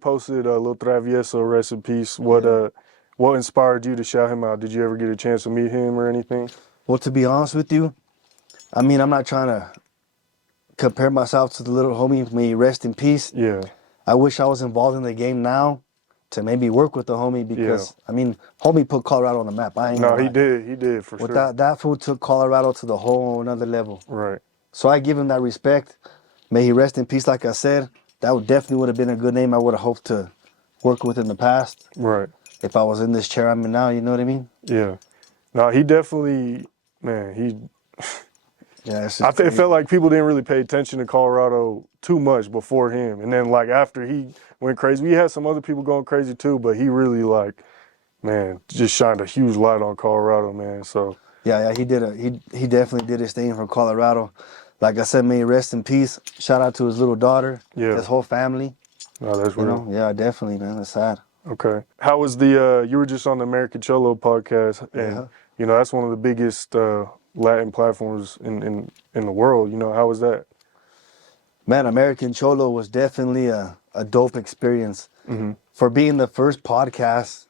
posted Lil Travieso, rest in peace. What inspired you to shout him out? Did you ever get a chance to meet him or anything? Well, to be honest with you, I mean, I'm not trying to compare myself to the little homie. May he rest in peace. Yeah. I wish I was involved in the game now to maybe work with the homie because, I mean, homie put Colorado on the map. I ain't gonna lie. He did for sure. That fool took Colorado to the whole another level. Right. So I give him that respect. May he rest in peace, like I said. That definitely would have been a good name I would have hoped to work with in the past. Right. If I was in this chair I'm in now, you know what I mean? Yeah. No, he definitely, man, Yeah, it felt like people didn't really pay attention to Colorado too much before him. And then, like, after he went crazy, we had some other people going crazy too, but he really, like, man, just shined a huge light on Colorado, man. So. Yeah, he definitely did his thing for Colorado. Like I said, may he rest in peace. Shout out to his little daughter, his whole family. No, that's real. Yeah, definitely, man. That's sad. Okay. How was you were just on the American Cholo podcast, and, you know, that's one of the biggest Latin platforms in the world. You know, how was that? Man, American Cholo was definitely a dope experience. Mm-hmm. For being the first podcast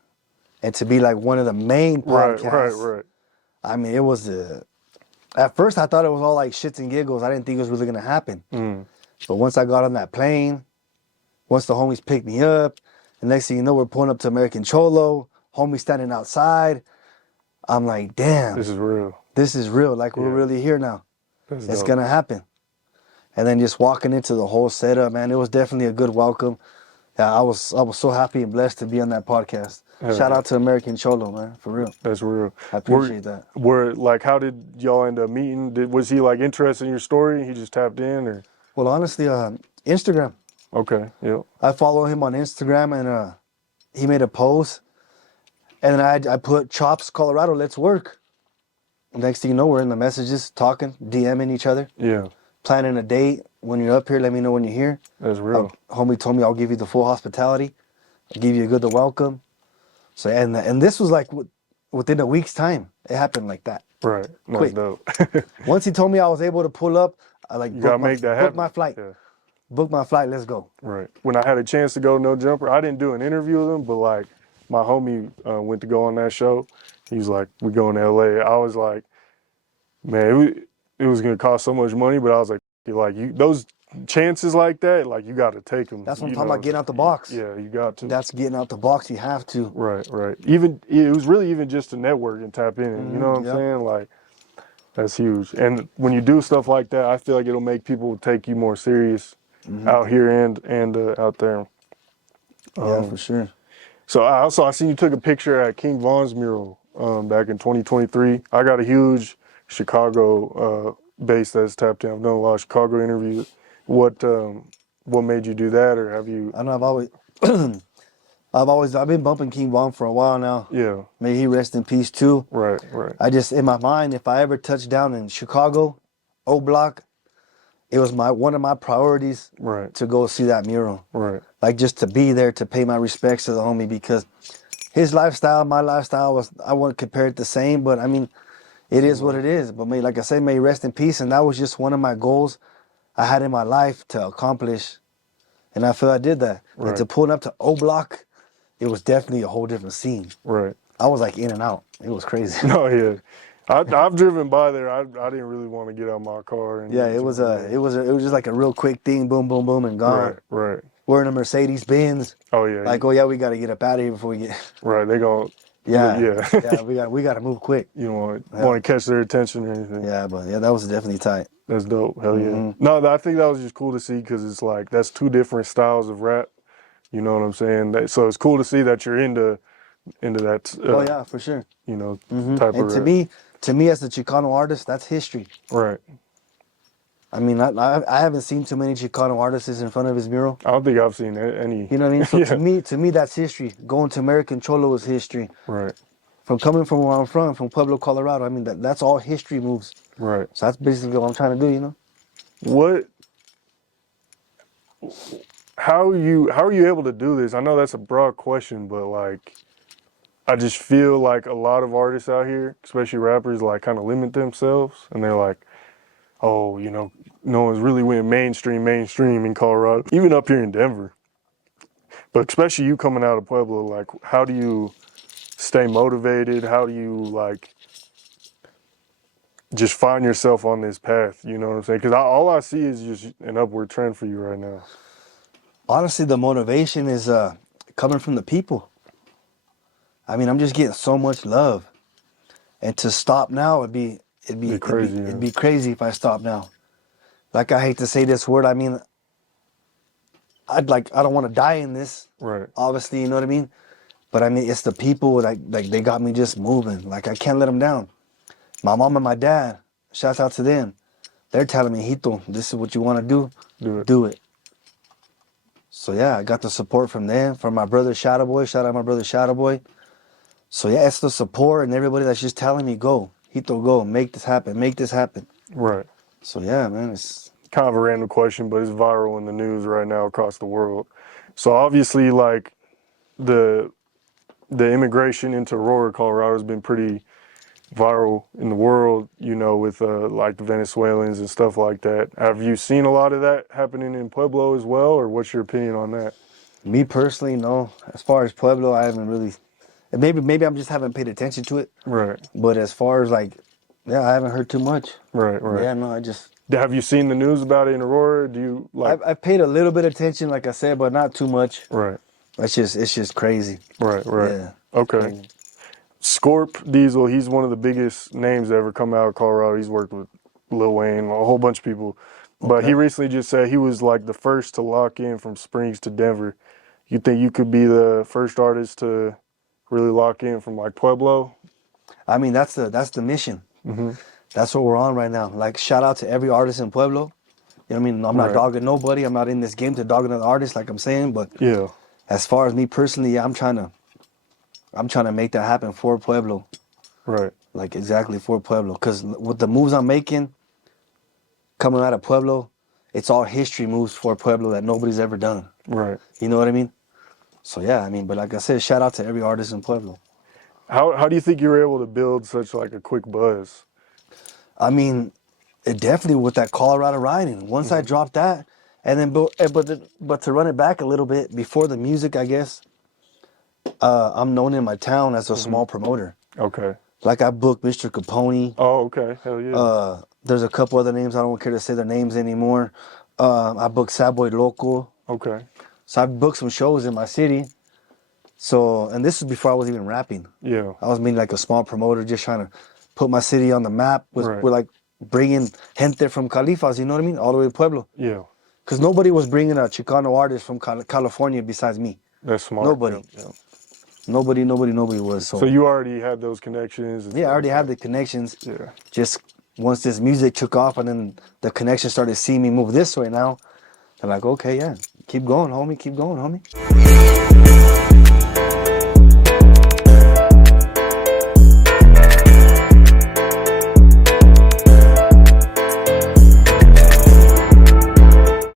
and to be like one of the main podcasts. Right. I mean, it was at first I thought it was all like shits and giggles. I didn't think it was really gonna happen. But once I got on that plane, once the homies picked me up, the next thing you know, we're pulling up to American Cholo, homies standing outside. I'm like, damn. This is real. This is real. Like, we're really here now. It's gonna happen. And then just walking into the whole setup, man, it was definitely a good welcome. Yeah, I was so happy and blessed to be on that podcast. Shout out to American Cholo, man, for real. That's real. I appreciate that. Like, how did y'all end up meeting? Was he like interested in your story? He just tapped in, or? Well, honestly, Instagram. Okay. Yeah. I follow him on Instagram, and he made a post, and then I put Chops Colorado, let's work. Next thing you know, we're in the messages talking, DMing each other. Yeah. Planning a date. When you're up here, let me know when you're here. That's real. Homie told me I'll give you the full hospitality. I'll give you a good welcome. So and this was like within a week's time. It happened like that. Right. Quick. Dope. Once he told me I was able to pull up, I booked my flight. Yeah. Book my flight. Let's go. Right. When I had a chance to go No Jumper, I didn't do an interview with him, but like my homie went to go on that show. He was like, "We going to LA." I was like, "Man, it was gonna cost so much money," but I was like, those chances like that, like, you got to take them. That's what I'm talking about, getting out the box. Yeah, you got to. That's getting out the box. You have to. Right. Even it was really even just to network and tap in. You know what I'm saying? Like, that's huge. And when you do stuff like that, I feel like it'll make people take you more serious out here and out there. Yeah, for sure. So I seen you took a picture at King Von's mural back in 2023. I got a huge Chicago base that's tapped in. I've done a lot of Chicago interviews. What made you do that, or have you? I know I've been bumping King Von for a while now. Yeah. May he rest in peace too. Right. I just, in my mind, if I ever touched down in Chicago, O Block, it was one of my priorities to go see that mural. Right. Like, just to be there to pay my respects to the homie, because his lifestyle, my lifestyle I wouldn't compare it the same, but I mean, it is what it is. But like I say, may he rest in peace. And that was just one of my goals I had in my life to accomplish. And I feel I did that. Right. And to pull up to O Block, it was definitely a whole different scene. Right. I was like in and out. It was crazy. No, yeah. I've driven by there. I didn't really want to get out of my car. And it was just like a real quick thing, boom, boom, boom, and gone. Right. We're in a Mercedes Benz. Oh yeah. Like, oh yeah, we got to get up out of here before we get. Right. They go. Yeah. We got to move quick. You don't want to catch their attention or anything. Yeah, but that was definitely tight. That's dope. Hell yeah. No, I think that was just cool to see, because it's like that's two different styles of rap. You know what I'm saying? So it's cool to see that you're into that. Oh yeah, for sure. You know, type of rap. And to me as the Chicano artist, that's history. Right. I mean, I haven't seen too many Chicano artists in front of his mural. I don't think I've seen any. You know what I mean? So to me, that's history. Going to American Cholo is history. Right. Coming from where I'm from Pueblo, Colorado, I mean, that's all history moves. Right. So that's basically what I'm trying to do, you know? How are you able to do this? I know that's a broad question, but like, I just feel like a lot of artists out here, especially rappers, like kind of limit themselves, and they're like, oh, you know, no one's really went mainstream in Colorado, even up here in Denver. But especially you coming out of Pueblo, like, how do you stay motivated? How do you, like, just find yourself on this path? You know what I'm saying? Because all I see is just an upward trend for you right now. Honestly, the motivation is coming from the people. I mean, I'm just getting so much love, and to stop now it'd be Crazy. it'd be crazy if I stop now. Like, I hate to say this word. I mean, I don't want to die in this. Right. Obviously, you know what I mean. But I mean, it's the people like they got me just moving. Like, I can't let them down. My mom and my dad, shouts out to them. They're telling me, Hito, this is what you want to do. Do it. So yeah, I got the support from them, from my brother Shadow Boy. Shout out my brother Shadow Boy. So yeah, it's the support and everybody that's just telling me, go, Hito, go, make this happen, make this happen. Right. So yeah, man, it's kind of a random question, but it's viral in the news right now across the world. So obviously, like, the immigration into Aurora, Colorado has been pretty viral in the world, you know, with like the Venezuelans and stuff like that. Have you seen a lot of that happening in Pueblo as well, or what's your opinion on that? me personally, no. As far as Pueblo, I haven't really. Maybe I'm just haven't paid attention to it. Right. But as far as like, yeah, I haven't heard too much. Right. Yeah, no, I just. Have you seen the news about it in Aurora? Do you like? I paid a little bit of attention, like I said, but not too much. Right. It's just crazy. Right. Yeah. Okay. Crazy. Scorp Diesel, he's one of the biggest names to ever come out of Colorado. He's worked with Lil Wayne, a whole bunch of people. But he recently just said he was like the first to lock in from Springs to Denver. You think you could be the first artist to really lock in from like Pueblo? I mean, that's the mission. Mm-hmm. That's what we're on right now. Like, shout out to every artist in Pueblo. You know what I mean? I'm not dogging nobody. I'm not in this game to dog another artist, like I'm saying. But yeah, as far as me personally, I'm trying to make that happen for Pueblo. Right. Like, exactly for Pueblo. Because with the moves I'm making, coming out of Pueblo, it's all history moves for Pueblo that nobody's ever done. Right. You know what I mean? So yeah, I mean, but like I said, shout out to every artist in Pueblo. How do you think you were able to build such like a quick buzz? I mean, it definitely with that Colorado riding. Once I dropped that, and then but to run it back a little bit before the music, I guess. I'm known in my town as a small promoter. Okay. Like, I booked Mr. Capone. Oh, okay. Hell yeah. There's a couple other names. I don't care to say their names anymore. I booked Sad Boy Loco. Okay. So I booked some shows in my city. So, and this was before I was even rapping. Yeah. I was being like a small promoter, just trying to put my city on the map with like bringing gente from Califas, you know what I mean? All the way to Pueblo. Yeah. Because nobody was bringing a Chicano artist from California besides me. That's smart. Nobody. Yeah. Nobody was. So you already had those connections? Yeah, I already had the connections. Yeah. Just once this music took off and then the connection started seeing me move this way now, they're like, okay, yeah, keep going, homie, keep going, homie.